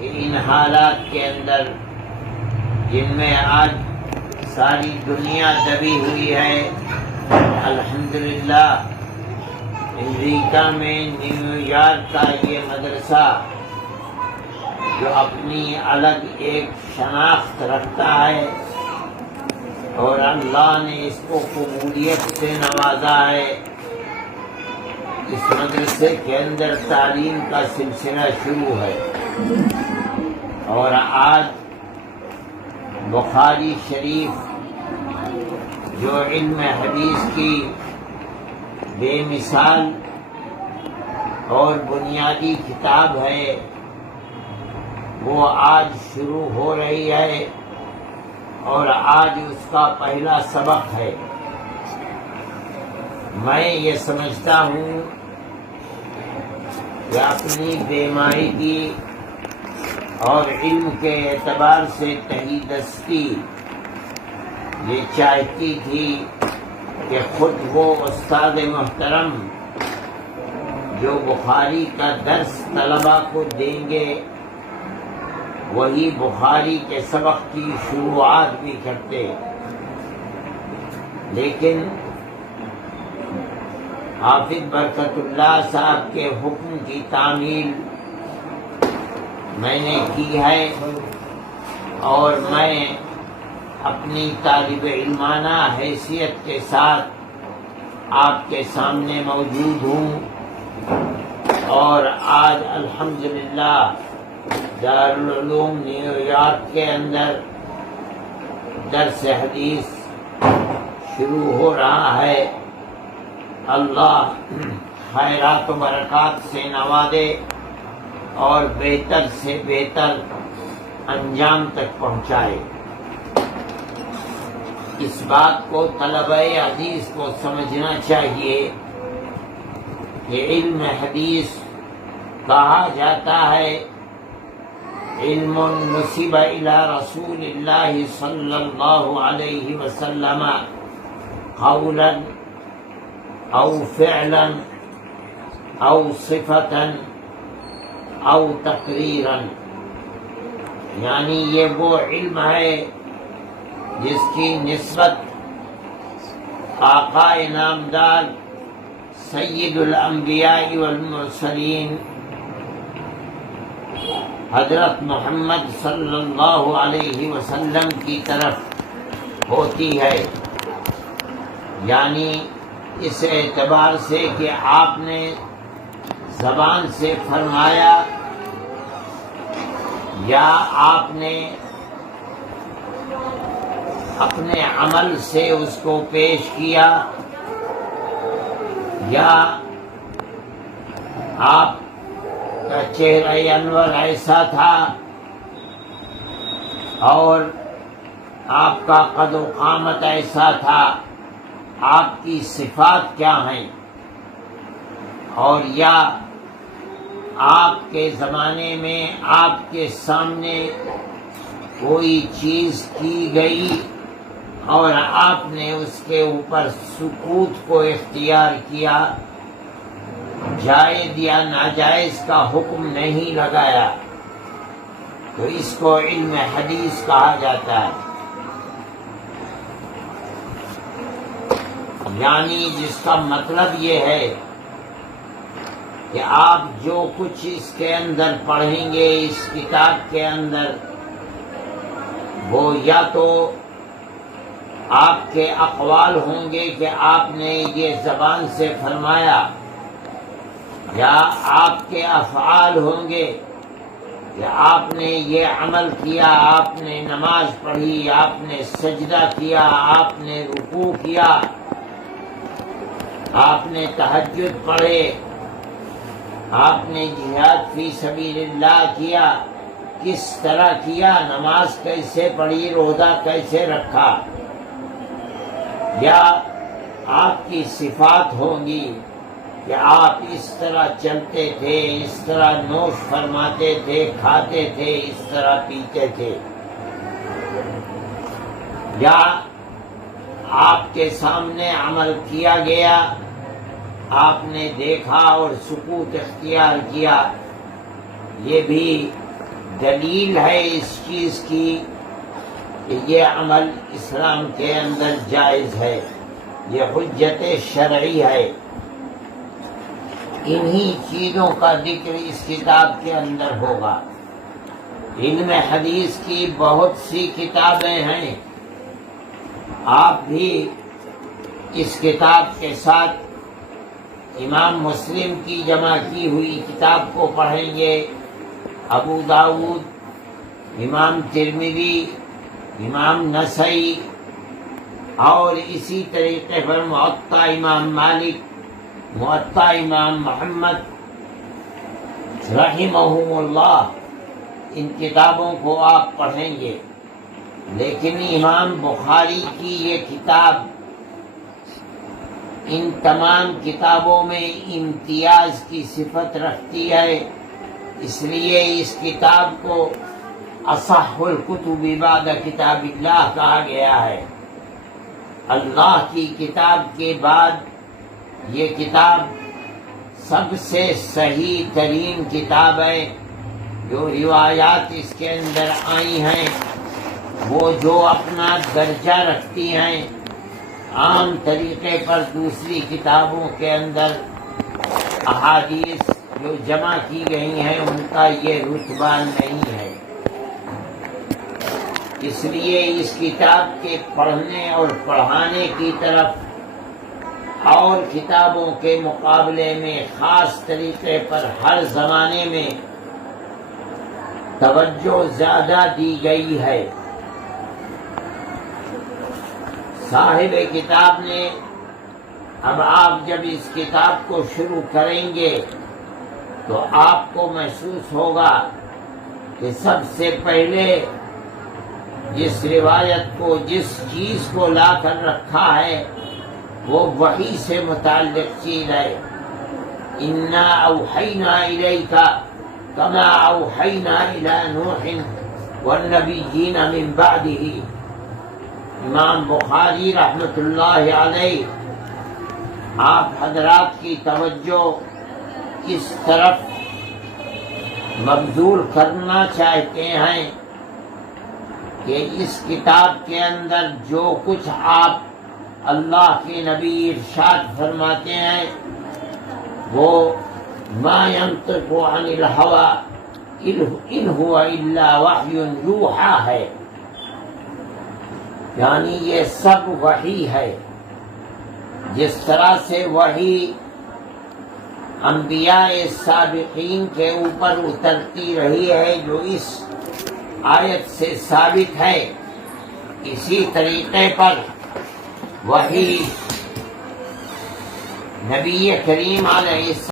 کہ ان حالات کے اندر جن میں آج ساری دنیا دبی ہوئی ہے، الحمدللہ امریکہ میں نیو یارک کا یہ مدرسہ جو اپنی الگ ایک شناخت رکھتا ہے اور اللہ نے اس کو قبولیت سے نوازا ہے، اس مدرسے کے اندر تعلیم کا سلسلہ شروع ہے۔ اور آج بخاری شریف جو علم حدیث کی بے مثال اور بنیادی کتاب ہے، وہ آج شروع ہو رہی ہے اور آج اس کا پہلا سبق ہے۔ میں یہ سمجھتا ہوں کہ اپنی بے مائگی اور علم کے اعتبار سے تہیدستی یہ چاہتی تھی کہ خود وہ استاد محترم جو بخاری کا درس طلباء کو دیں گے وہی بخاری کے سبق کی شروعات بھی کرتے، لیکن حافظ برکت اللہ صاحب کے حکم کی تعمیل میں نے کی ہے اور میں اپنی طالب علمانہ حیثیت کے ساتھ آپ کے سامنے موجود ہوں، اور آج الحمدللہ دارالعلوم نیو یارک کے اندر درس حدیث شروع ہو رہا ہے۔ اللہ خیرات و برکات سے نوازے اور بہتر سے بہتر انجام تک پہنچائے۔ اس بات کو طلبہ حدیث کو سمجھنا چاہیے کہ علم حدیث کہا جاتا ہے علم نسب الی رسول اللہ صلی اللہ علیہ وسلم قولا او فعلا او صفتا او تقریرا، یعنی یہ وہ علم ہے جس کی نسبت آقا نامدار سید الانبیاء والمرسلین حضرت محمد صلی اللہ علیہ وسلم کی طرف ہوتی ہے، یعنی اس اعتبار سے کہ آپ نے زبان سے فرمایا یا آپ نے اپنے عمل سے اس کو پیش کیا یا آپ کا چہرہ انور ایسا تھا اور آپ کا قد و قامت ایسا تھا، آپ کی صفات کیا ہیں، اور یا آپ کے زمانے میں آپ کے سامنے کوئی چیز کی گئی اور آپ نے اس کے اوپر سکوت کو اختیار کیا، جائز یا ناجائز کا حکم نہیں لگایا، تو اس کو علم حدیث کہا جاتا ہے۔ یعنی جس کا مطلب یہ ہے کہ آپ جو کچھ اس کے اندر پڑھیں گے اس کتاب کے اندر، وہ یا تو آپ کے اقوال ہوں گے کہ آپ نے یہ زبان سے فرمایا، یا آپ کے افعال ہوں گے کہ آپ نے یہ عمل کیا، آپ نے نماز پڑھی، آپ نے سجدہ کیا، آپ نے رکوع کیا، آپ نے تہجد پڑھے، آپ نے جہاد فی سبیل اللہ کیا، کس طرح کیا، نماز کیسے پڑھی، روزہ کیسے رکھا، یا آپ کی صفات ہوں گی کہ آپ اس طرح چلتے تھے، اس طرح نوش فرماتے تھے، کھاتے تھے، اس طرح پیتے تھے، یا آپ کے سامنے عمل کیا گیا، آپ نے دیکھا اور سکوت اختیار کیا، یہ بھی دلیل ہے اس چیز کی کہ یہ عمل اسلام کے اندر جائز ہے، یہ حجت شرعی ہے۔ انہی چیزوں کا ذکر اس کتاب کے اندر ہوگا۔ علم حدیث کی بہت سی کتابیں ہیں، آپ بھی اس کتاب کے ساتھ امام مسلم کی جمع کی ہوئی کتاب کو پڑھیں گے، ابو داؤد، امام ترمذی، امام نسائی، اور اسی طریقے پر موطا امام مالک، موطا امام محمد رحمہم اللہ، ان کتابوں کو آپ پڑھیں گے۔ لیکن امام بخاری کی یہ کتاب ان تمام کتابوں میں امتیاز کی صفت رکھتی ہے، اس لیے اس کتاب کو اصح الکتب بعد کتاب اللہ کہا گیا ہے۔ اللہ کی کتاب کے بعد یہ کتاب سب سے صحیح ترین کتاب ہے۔ جو روایات اس کے اندر آئی ہیں وہ جو اپنا درجہ رکھتی ہیں، عام طریقے پر دوسری کتابوں کے اندر احادیث جو جمع کی گئی ہیں ان کا یہ رتبہ نہیں ہے۔ اس لیے اس کتاب کے پڑھنے اور پڑھانے کی طرف اور کتابوں کے مقابلے میں خاص طریقے پر ہر زمانے میں توجہ زیادہ دی گئی ہے۔ صاحب کتاب نے اب آپ جب اس کتاب کو شروع کریں گے تو آپ کو محسوس ہوگا کہ سب سے پہلے جس روایت کو، جس چیز کو لا کر رکھا ہے وہ وحی سے متعلق چیز ہے۔ انا اوحینا الیک کما اوحینا الی نوح والنبیین من بعدہ۔ امام بخاری رحمۃ اللہ علیہ آپ حضرات کی توجہ اس طرف مبذول کرنا چاہتے ہیں کہ اس کتاب کے اندر جو کچھ آپ اللہ کے نبی ارشاد فرماتے ہیں وہ ما ينطق عن الهوى ان هو الا وحی یوحی ہے، یعنی یہ سب وحی ہے۔ جس طرح سے وحی انبیاء سابقین کے اوپر اترتی رہی ہے جو اس آیت سے ثابت ہے، اسی طریقے پر وحی نبی کریم علیہ السلام